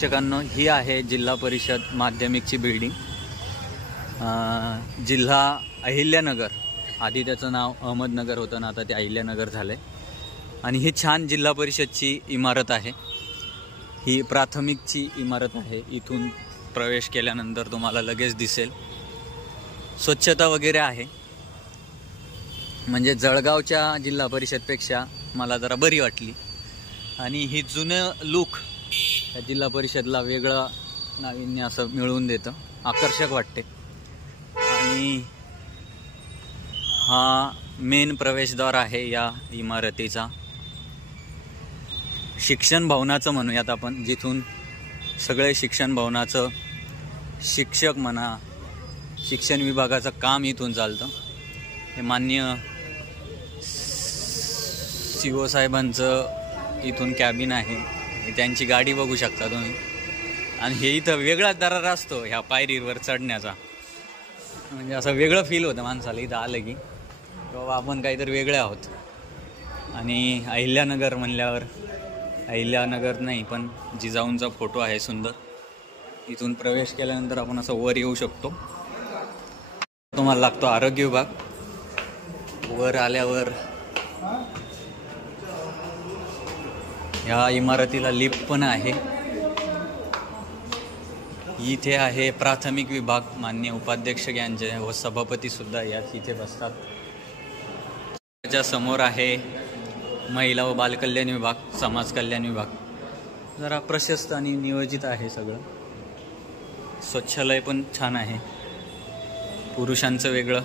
शिक्षकांनो, ही आहे जिल्हा परिषद माध्यमिकची बिल्डिंग। जिल्हा अहिल्यानगर, आधी त्याचं नाव अहमदनगर होतं ना, आता ते अहिल्यानगर झालंय। आणि ही छान जिल्हा परिषदची इमारत आहे। ही प्राथमिकची इमारत आहे। इथून प्रवेश केल्यानंतर तुम्हाला लगेच दिसेल स्वच्छता वगैरे आहे। म्हणजे जळगावच्या जिल्हा परिषदपेक्षा मला जरा बरी वाटली। आणि ही जुनं लुक या जिल्हा परिषदला वेगळं नाविन्य असं मिळवून देतं, आकर्षक वाटते। आणि हा मेन प्रवेशद्वार आहे या इमारतीचा। शिक्षण भवनाचं म्हणूयात आपण, जिथून सगळे शिक्षण भवनाचं शिक्षक म्हणा, शिक्षण विभागाचं काम इथून चालतं। हे माननीय CO साहेबांचं इथून कॅबिन आहे। त्यांची गाडी बघू शकता तुम्ही। आणि हे इथं वेगळाच दरारा असतो ह्या पायरीवर चढण्याचा, म्हणजे असं वेगळं फील होतं माणसाला इथं आलं की बाबा आपण काहीतरी वेगळे आहोत। आणि अहिल्यानगर म्हणल्यावर अहिल्यानगर नाही पण जिजाऊंचा फोटो आहे सुंदर। इथून प्रवेश केल्यानंतर आपण असं वर येऊ शकतो। तुम्हाला लागतो आरोग्य विभाग। वर आल्यावर ह्या इमारतीला लिफ्ट पण आहे। इथे आहे प्राथमिक विभाग, माननीय उपाध्यक्ष यांचे व सभापती सुद्धा यात इथे बसतात। त्याच्या समोर आहे महिला व बालकल्याण विभाग, समाज कल्याण विभाग। जरा प्रशस्त आणि नियोजित आहे सगळं। शौचालय पण छान आहे, पुरुषांचं वेगळं